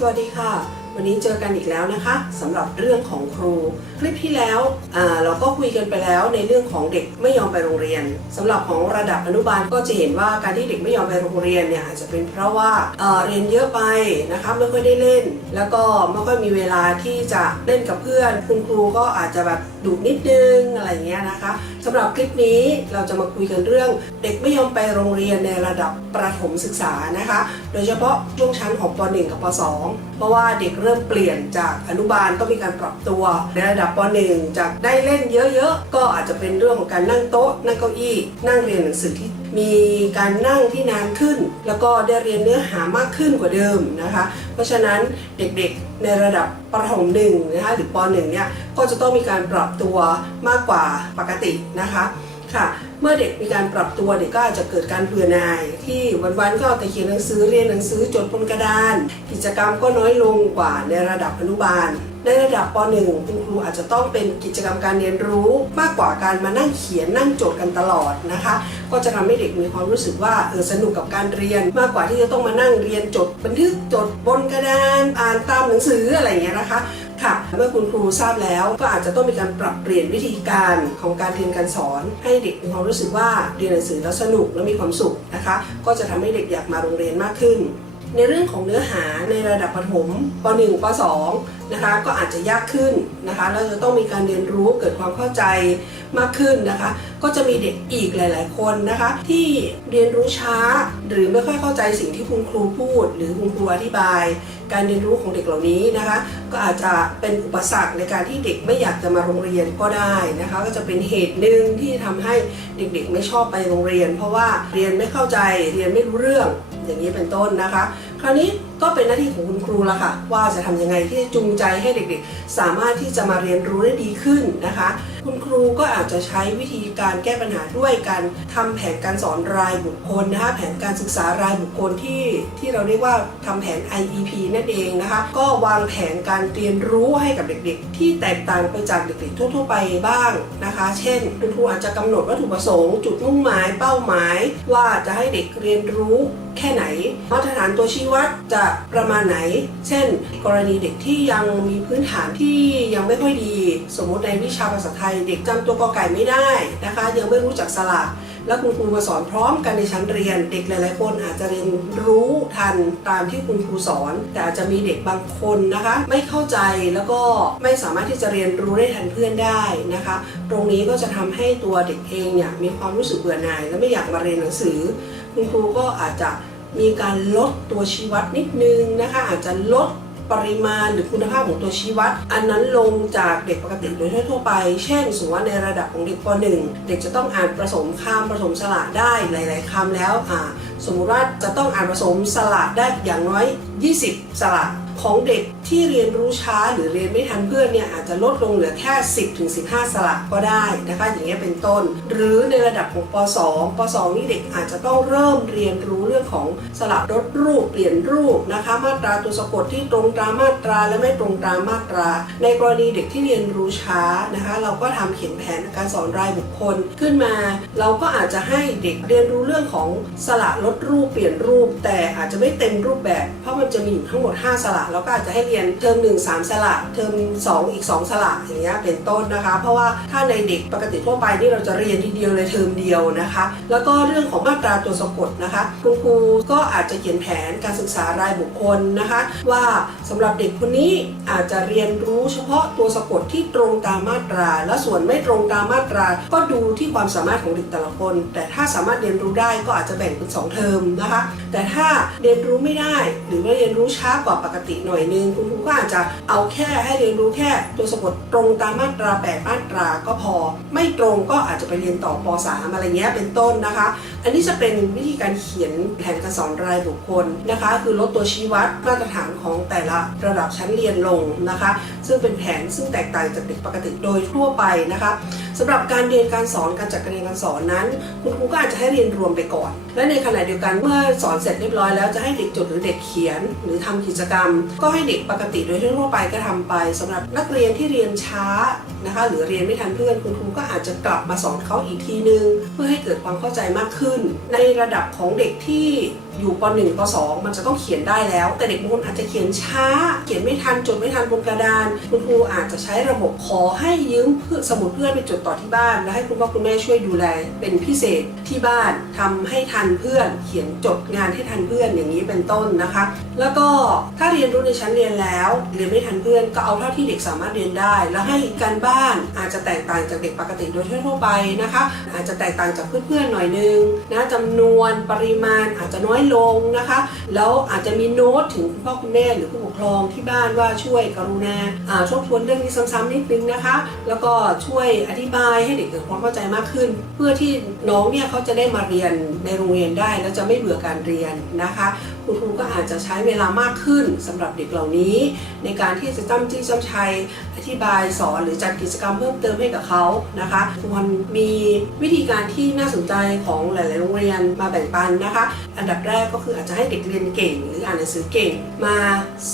สวัสดีค่ะ วันนี้เจอกันอีกแล้วนะคะสำหรับเรื่องของครู คลิปที่แล้วเราก็คุยกันไปแล้วในเรื่องของเด็กไม่ยอมไปโรงเรียนสำหรับของระดับอนุบาลก็จะเห็นว่าการที่เด็กไม่ยอมไปโรงเรียนเนี่ยอาจจะเป็นเพราะว่าเเรียนเยอะไปนะคะไม่ค่อยได้เล่น แล้วก็ไม่ค่อยมีเวลาที่จะเล่นกับเพื่อน คุณครูก็อาจจะแบบดุนิดนึงอะไรอย่างเงี้ยนะคะสำหรับคลิปนี้เราจะมาคุยกันเรื่อง เด็กไม่ยอมไปโรงเรียนในระดับประถมศึกษานะคะ โดยเฉพาะช่วงชั้นของป .1 กับป .2 เพราะว่าเด็กเริ่มเปลี่ยนจากอนุบาลต้องมีการปรับตัวในระดับป .1 จากได้เล่นเยอะๆ ก็อาจจะเป็นเรื่องของการนั่งโต๊ะ นั่งเก้าอี้ นั่งเรียนหนังสือที่มีการนั่งที่นานขึ้น แล้วก็ได้เรียนเนื้อหามากขึ้นกว่าเดิมนะคะ เพราะฉะนั้นเด็กๆในระดับประถมหนึ่งนะคะหรือป .1 เนี่ยก็จะต้องมีการปรับตัวมากกว่าปกตินะคะ ค่ะ เมื่อเด็กมีการปรับตัวเด็กก็อาจจะเกิดการเบื่อหน่าย ที่วันๆก็เอาแต่เขียนหนังสือเรียนหนังสือจดบนกระดาน กิจกรรมก็น้อยลงกว่าในระดับอนุบาล ในระดับป .1 คุณครูอาจจะต้องเป็นกิจกรรมการเรียนรู้มากกว่าการมานั่งเขียนนั่งจดกันตลอดนะคะ ก็จะทำให้เด็กมีความรู้สึกว่าเออสนุกกับการเรียน มากกว่าที่จะต้องมานั่งเรียนจดบันทึกจดบนกระดาน อ่านตามหนังสืออะไรอย่างเงี้ยนะคะ ค่ะ เมื่อคุณครูทราบแล้วก็อาจจะต้องมีการปรับเปลี่ยนวิธีการของการเรียนการสอน ให้เด็กมีความรู้สึกว่าเรียนหนังสือแล้วสนุกและมีความสุขนะคะ ก็จะทำให้เด็กอยากมาโรงเรียนมากขึ้น ในเรื่องของเนื้อหาในระดับประถมป .1 ป .2 นะคะก็อาจจะยากขึ้นนะคะแล้วจะต้องมีการเรียนรู้เกิดความเข้าใจ มากขึ้นนะคะ ก็จะมีเด็กอีกหลาย ๆ คนนะคะ ที่เรียนรู้ช้า หรือไม่ค่อยเข้าใจสิ่งที่คุณครูพูด หรือคุณครูอธิบาย การเรียนรู้ของเด็กเหล่านี้นะคะ ก็อาจจะเป็นอุปสรรคในการที่เด็กไม่อยากจะมาโรงเรียนก็ได้นะคะ ก็จะเป็นเหตุหนึ่งที่ทำให้เด็กๆ ไม่ชอบไปโรงเรียน เพราะว่าเรียนไม่เข้าใจเรียนไม่รู้เรื่องอย่างนี้เป็นต้นนะคะ คราวนี้ก็เป็นหน้าที่ของคุณครูละค่ะ ว่าจะทำยังไงที่จะจูงใจให้เด็กๆ สามารถที่จะมาเรียนรู้ได้ดีขึ้นนะคะ คุณครูก็อาจจะใช้วิธีการแก้ปัญหาด้วยการทำแผนการสอนรายบุคคลนะคะแผนการศึกษารายบุคคลที่ที่เราเรียกว่าทำแผน IEP นั่นเองนะคะ ก็วางแผนการเรียนรู้ให้กับเด็กๆ ที่แตกต่างไปจากเด็กๆทั่วๆไปบ้างนะคะ เช่น คุณครูอาจจะกำหนดวัตถุประสงค์จุดมุ่งหมายเป้าหมาย ว่าจะให้เด็กเรียนรู้ แค่ไหน มาตรฐานตัวชี้วัดจะประมาณไหน เช่น กรณีเด็กที่ยังมีพื้นฐานที่ยังไม่ค่อยดี สมมติในวิชาภาษาไทย เด็กจำตัวกอไก่ไม่ได้นะคะ ยังไม่รู้จักสระแล้วคุณครูมาสอนพร้อมกันในชั้นเรียน เด็กหลาย ๆ คนอาจจะเรียนรู้ทันตามที่คุณครูสอน แต่อาจจะมีเด็กบางคนนะคะ ไม่เข้าใจแล้วก็ไม่สามารถที่จะเรียนรู้ได้ทันเพื่อนได้นะคะ ตรงนี้ก็จะทำให้ตัวเด็กเองเนี่ยมีความรู้สึกเบื่อหน่าย และไม่อยากมาเรียนหนังสือ คุณครูก็อาจจะ มีการลดตัวชี้วัดนิดนึงนะคะอาจจะลดปริมาณหรือคุณภาพของตัวชี้วัด อันนั้นลงจากเด็กปกติโดยทั่วไป เช่นสมมติว่าในระดับของเด็กป .1 เด็กจะต้องอ่านผสมคำผสมสระได้หลาย ๆคำแล้วอ่าสมมุติว่าจะต้องอ่านผสมสระได้อย่างน้อย 20 สระ ของเด็กที่เรียนรู้ช้าหรือเรียนไม่ทันเพื่อนเนี่ยอาจจะลดลงเหลือแค่ 10ถึง15 สระก็ได้นะคะอย่างเงี้ยเป็นต้น หรือในระดับของป .2 ป .2 นี่เด็กอาจจะต้องเริ่มเรียนรู้เรื่องของสระลดรูปเปลี่ยนรูปนะคะมาตราตัวสะกดที่ตรงตามมาตราและไม่ตรงตามมาตรา ในกรณีเด็กที่เรียนรู้ช้านะคะเราก็ทำเขียนแผนการสอนรายบุคคลขึ้นมา เราก็อาจจะให้เด็กเรียนรู้เรื่องของสระลดรูปเปลี่ยนรูป แต่อาจจะไม่เต็มรูปแบบ เพราะมันจะมีอยู่ทั้งหมด 5 สระเราก็อาจจะให้เรียนเทอม1 3สระเทอม2อีก2สระอย่างเงี้ยเป็นต้นนะคะ เพราะว่าถ้าในเด็กปกติทั่วไปนี่เราจะเรียนทีเดียวเลยเทอมเดียวนะคะ แล้วก็เรื่องของมาตราตัวสะกดนะคะ คุณครูก็อาจจะเขียนแผนการศึกษารายบุคคลนะคะ ว่าสำหรับเด็กคนนี้อาจจะเรียนรู้เฉพาะตัวสะกดที่ตรงตามมาตรา และส่วนไม่ตรงตามมาตรา ก็ดูที่ความสามารถของเด็กแต่ละคน แต่ถ้าสามารถเรียนรู้ได้ก็อาจจะแบ่งเป็นสองเทอมนะคะ แต่ถ้าเรียนรู้ไม่ได้หรือว่าเรียนรู้ช้ากว่าปกติหน่อยนึงคุณครูก็อาจจะเอาแค่ให้เรียนรู้แค่ตัวสะกดตรงตามมาตรา8มาตราก็พอ ไม่ตรงก็อาจจะไปเรียนต่อป .3 อะไรเงี้ยเป็นต้นนะคะ อันนี้จะเป็นวิธีการเขียนแผนการสอนรายบุคคลนะคะ คือลดตัวชี้วัดมาตรฐานของแต่ละระดับชั้นเรียนลงนะคะ ซึ่งเป็นแผนซึ่งแตกต่างจากเด็กปกติโดยทั่วไปนะคะสำหรับการเรียนการสอนการจัดการเรียนการสอนนั้น คุณครูก็อาจจะให้เรียนรวมไปก่อน และในขณะเดียวกันเมื่อสอนเสร็จเรียบร้อยแล้วจะให้เด็กจดหรือเด็กเขียน หรือทำกิจกรรม ก็ให้เด็กปกติโดยทั่วไปก็ทำไปสำหรับนักเรียนที่เรียนช้านะคะหรือเรียนไม่ทันเพื่อนคุณครูก็อาจจะกลับมาสอนเขาอีกทีนึง เพื่อให้เกิดความเข้าใจมากขึ้น ในระดับของเด็กที่ อยู่ป .1 ป .2 มันจะต้องเขียนได้แล้ว แต่เด็กบางคนอาจจะเขียนช้า เขียนไม่ทันจดไม่ทันบนกระดาน คุณครูอาจจะใช้ระบบขอให้ยืมเพื่อสมุดเพื่อนไปจดต่อที่บ้าน แล้วให้คุณพ่อคุณแม่ช่วยดูแล เป็นพิเศษที่บ้านทำให้ทันเพื่อน เขียนจดงานให้ทันเพื่อนอย่างนี้เป็นต้นนะคะ แล้วก็ถ้าเรียนรู้ในชั้นเรียนแล้ว เรียนไม่ทันเพื่อนก็เอาเท่าที่เด็กสามารถเรียนได้ แล้วให้การบ้านอาจจะแตกต่างจากเด็กปกติโดยทั่วไปนะคะ อาจจะแตกต่างจากเพื่อนๆหน่อยนึงนะจำนวนปริมาณอาจจะน้อยลงนะคะ แล้วอาจจะมีโน้ตถึงคุณพ่อคุณแม่หรือผู้ปกครองที่บ้านว่าช่วยกรุณาอ่าทบทวนเรื่องนี้ซ้ำๆนิดนึงนะคะ แล้วก็ช่วยอธิบายให้เด็กเกิดความเข้าใจมากขึ้น เพื่อที่น้องเนี่ยเขาจะได้มาเรียนในโรงเรียนได้ แล้วจะไม่เบื่อการเรียนนะคะ คุณครูก็อาจจะใช้เวลามากขึ้นสำหรับเด็กเหล่านี้ ในการที่จะจ้ำจี้จ้ำชัยอธิบายสอนหรือจัดกิจกรรมเพิ่มเติมให้กับเขานะคะควรมีวิธีการที่น่าสนใจของหลาย ๆ โรงเรียนมาแบ่งปันนะคะ อันดับแรกก็คืออาจจะให้เด็กเรียนเก่ง หรืออ่านหนังสือเก่ง มา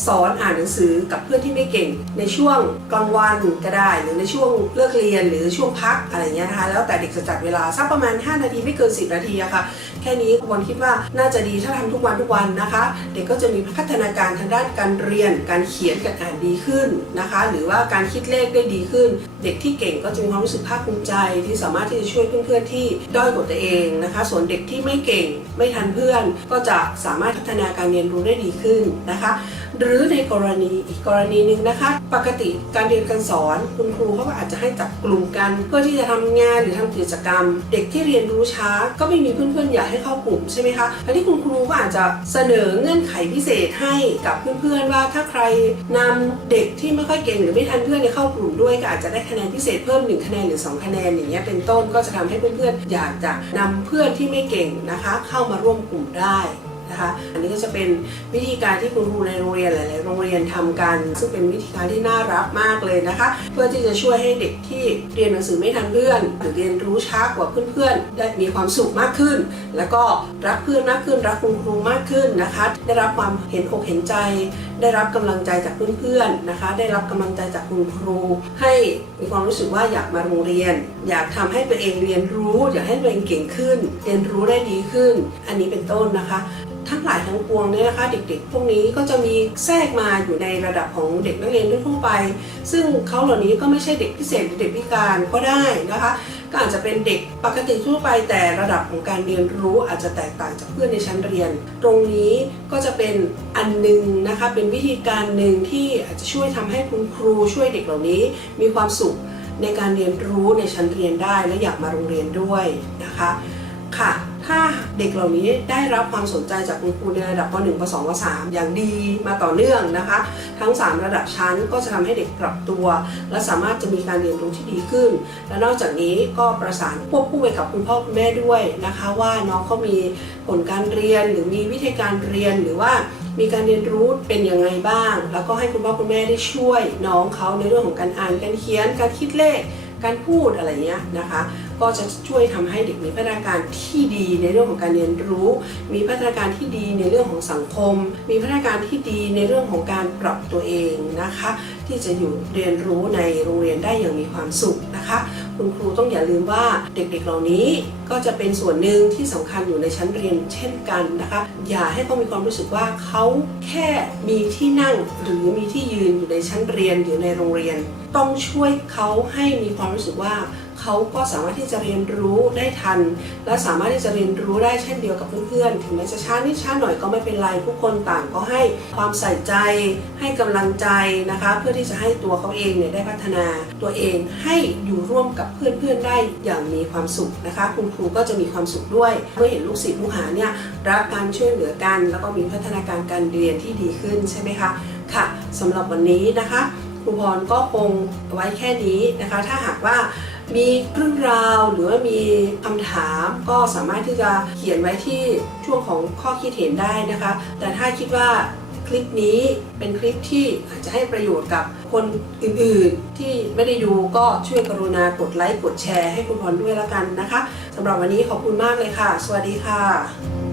สอนอ่านหนังสือกับเพื่อนที่ไม่เก่ง ในช่วงกลางวันก็ได้ หรือในช่วงเลิกเรียนหรือช่วงพักอะไรเงี้ยนะคะแล้วแต่เด็กจะจัดเวลาสักประมาณ 5 นาทีไม่เกิน 10 นาทีอะค่ะ แค่นี้คุณบอลคิดว่าน่าจะดีถ้าทำทุกวันทุกวันนะคะ เด็กก็จะมีพัฒนาการทางด้านการเรียน การเขียนการอ่านดีขึ้นนะคะ หรือว่าการคิดเลขได้ดีขึ้น เด็กที่เก่งก็จะมีความรู้สึกภาคภูมิใจ ที่สามารถที่จะช่วยเพื่อนๆที่ด้อยกว่าตัวเองนะคะ ส่วนเด็กที่ไม่เก่งไม่ทันเพื่อน ก็จะสามารถพัฒนาการเรียนรู้ได้ดีขึ้นนะคะ หรือในกรณีอีกกรณีหนึ่งนะคะ ปกติการเรียนการสอนคุณครูเขาก็อาจจะให้จับกลุ่มกัน เพื่อที่จะทำงานหรือทำกิจกรรม เด็กที่เรียนรู้ช้า ก็ไม่มีเพื่อนๆอยากให้เข้ากลุ่มใช่ไหมคะอันที่คุณครูก็อาจจะเสนอเงื่อนไขพิเศษให้กับเพื่อนๆว่าถ้าใครนำเด็กที่ไม่ค่อยเก่งหรือไม่ทันเพื่อนเข้ากลุ่มด้วยก็อาจจะได้คะแนนพิเศษเพิ่ม1คะแนนหรือ 2 คะแนนอย่างเงี้ยเป็นต้นก็จะทำให้เพื่อนๆอยากจะนำเพื่อนที่ไม่เก่งนะคะ เข้ามาร่วมกลุ่มได้ นะคะอันนี้ก็จะเป็นวิธีการที่คุณครูในโรงเรียนหลาย ๆ โรงเรียนทำกัน ซึ่งเป็นวิธีการที่น่ารักมากเลยนะคะ เพื่อที่จะช่วยให้เด็กที่เรียนหนังสือไม่ทันเพื่อน หรือเรียนรู้ช้ากว่าเพื่อน ๆ ได้มีความสุขมากขึ้น แล้วก็รักเพื่อนมากขึ้นรักคุณครูมากขึ้นนะคะ ได้รับความเห็นอกเห็นใจ ได้รับกำลังใจจากเพื่อนๆนะคะ ได้รับกำลังใจจากคุณครู ให้มีความรู้สึกว่าอยากมาโรงเรียน อยากทำให้ตัวเองเรียนรู้อยากให้ตัวเองเก่งขึ้น เรียนรู้ได้ดีขึ้น อันนี้เป็นต้นนะคะทั้งหลายทั้งปวงเนี่ยนะคะเด็กๆ พวกนี้ก็จะมีแทรกมาอยู่ในระดับของเด็กนักเรียนทั่วไป ซึ่งเขาเหล่านี้ก็ไม่ใช่เด็กพิเศษหรือเด็กพิการก็ได้นะคะ ก็อาจจะเป็นเด็กปกติทั่วไปแต่ระดับของการเรียนรู้อาจจะแตกต่างจากเพื่อนในชั้นเรียน ตรงนี้ก็จะเป็นอันหนึ่งนะคะเป็นวิธีการหนึ่งที่อาจจะช่วยทำให้คุณครูช่วยเด็กเหล่านี้ มีความสุขในการเรียนรู้ในชั้นเรียนได้และอยากมาโรงเรียนด้วยนะคะค่ะ ถ้าเด็กเหล่านี้ได้รับความสนใจจากคุณครูในระดับป .1 ป .2 ป .3 อย่างดีมาต่อเนื่องนะคะ ทั้ง 3 ระดับชั้นก็จะทำให้เด็กปรับตัว และสามารถจะมีการเรียนรู้ที่ดีขึ้น และนอกจากนี้ก็ประสานควบคู่ไปกับคุณพ่อคุณแม่ด้วยนะคะ ว่าน้องเขามีผลการเรียนหรือมีวิธีการเรียนหรือว่ามีการเรียนรู้เป็นยังไงบ้าง แล้วก็ให้คุณพ่อคุณแม่ได้ช่วยน้องเขาในเรื่องของการอ่านการเขียนการคิดเลขการพูดอะไรเงี้ยนะคะ ก็จะช่วยทำให้เด็กมีพัฒนาการที่ดีในเรื่องของการเรียนรู้ มีพัฒนาการที่ดีในเรื่องของสังคม มีพัฒนาการที่ดีในเรื่องของการปรับตัวเองนะคะ ที่จะอยู่เรียนรู้ในโรงเรียนได้อย่างมีความสุขนะคะ คุณครูต้องอย่าลืมว่าเด็กๆเหล่านี้ก็จะเป็นส่วนหนึ่งที่สำคัญอยู่ในชั้นเรียนเช่นกันนะคะ อย่าให้เขามีความรู้สึกว่าเขาแค่มีที่นั่งหรือมีที่ยืนอยู่ในชั้นเรียนหรือในโรงเรียน ต้องช่วยเขาให้มีความรู้สึกว่า เขาก็สามารถที่จะเรียนรู้ได้ทัน และสามารถที่จะเรียนรู้ได้เช่นเดียวกับเพื่อนๆ ถึงแม้จะช้านิดช้าหน่อยก็ไม่เป็นไรทุกคนต่างก็ให้ความใส่ใจ ให้กำลังใจนะคะ เพื่อที่จะให้ตัวเขาเองเนี่ยได้พัฒนาตัวเองให้อยู่ร่วมกับเพื่อนๆได้อย่างมีความสุขนะคะ คุณครูก็จะมีความสุขด้วยเมื่อเห็นลูกศิษย์ลูกหาเนี่ยรักการช่วยเหลือกัน แล้วก็มีพัฒนาการการเรียนที่ดีขึ้นใช่ไหมคะค่ะสำหรับวันนี้นะคะครูพรก็คงไว้แค่นี้นะคะ ถ้าหากว่า มีเรื่องราวหรือว่ามีคำถามก็สามารถที่จะเขียนไว้ที่ช่วงของข้อคิดเห็นได้นะคะ แต่ถ้าคิดว่าคลิปนี้เป็นคลิปที่อาจจะให้ประโยชน์กับคนอื่นๆ ที่ไม่ได้ดูก็ช่วยกรุณากดไลค์กดแชร์ให้คุณพรด้วยละกันนะคะสำหรับวันนี้ขอบคุณมากเลยค่ะ สวัสดีค่ะ